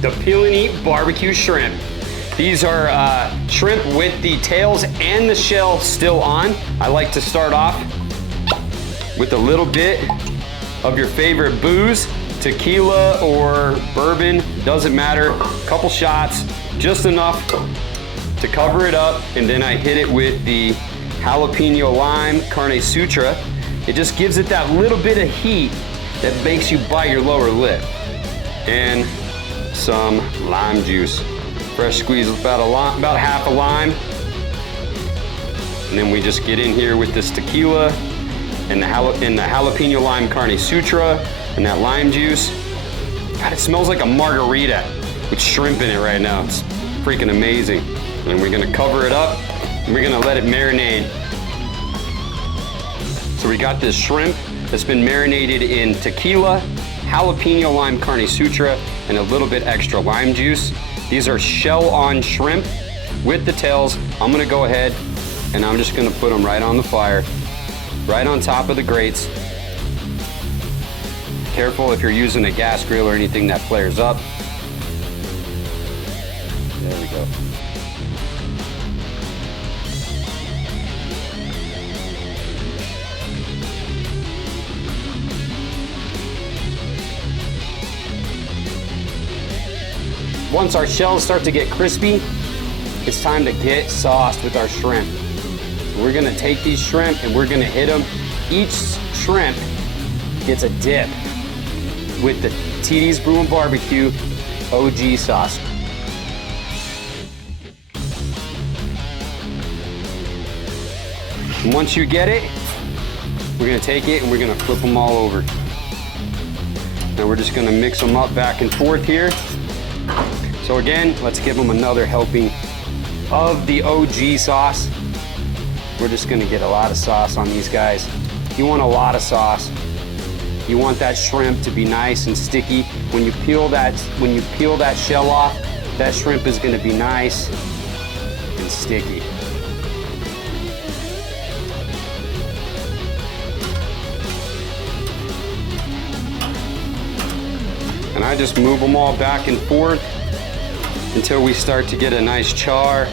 the Peel and Eat BBQ Shrimp. These are shrimp with the tails and the shell still on. I like to start off with a little bit of your favorite booze, tequila or bourbon, doesn't matter. Couple shots, just enough to cover it up, and then I hit it with the Jalapeno Lime Carne Sutra. It just gives it that little bit of heat that makes you bite your lower lip. And some lime juice. Fresh squeeze about half a lime. And then we just get in here with this tequila and the Jalapeno Lime Carne Sutra and that lime juice. God, it smells like a margarita with shrimp in it right now. It's freaking amazing. And we're gonna cover it up and we're gonna let it marinate. So we got this shrimp that's been marinated in tequila, Jalapeno Lime Carne Sutra, and a little bit extra lime juice. These are shell-on shrimp with the tails. I'm gonna go ahead and I'm just gonna put them right on the fire, right on top of the grates. Careful if you're using a gas grill or anything that flares up. There we go. Once our shells start to get crispy, it's time to get sauced with our shrimp. We're gonna take these shrimp and we're gonna hit them. Each shrimp gets a dip with the TD's Brew and Barbecue OG sauce. And once you get it, we're gonna take it and we're gonna flip them all over. Now we're just gonna mix them up back and forth here. So again, let's give them another helping of the OG sauce. We're just gonna get a lot of sauce on these guys. You want a lot of sauce. You want that shrimp to be nice and sticky. When you peel that shell off, that shrimp is gonna be nice and sticky. And I just move them all back and forth until we start to get a nice char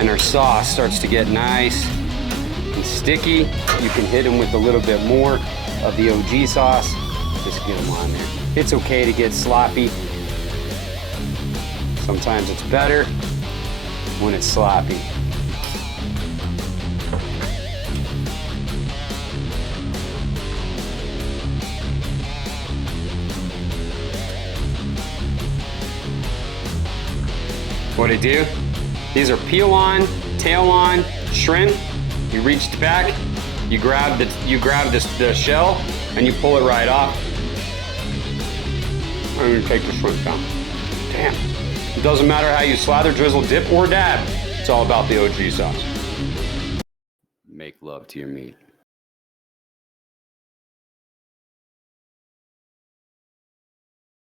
and our sauce starts to get nice and sticky. You can hit them with a little bit more of the OG sauce. Just get them on there. It's okay to get sloppy. Sometimes it's better when it's sloppy. What I do, these are peel on, tail on shrimp. You reach the back, you grab the shell, and you pull it right off. And you take the shrimp down. Damn. It doesn't matter how you slather, drizzle, dip, or dab. It's all about the OG sauce. Make love to your meat.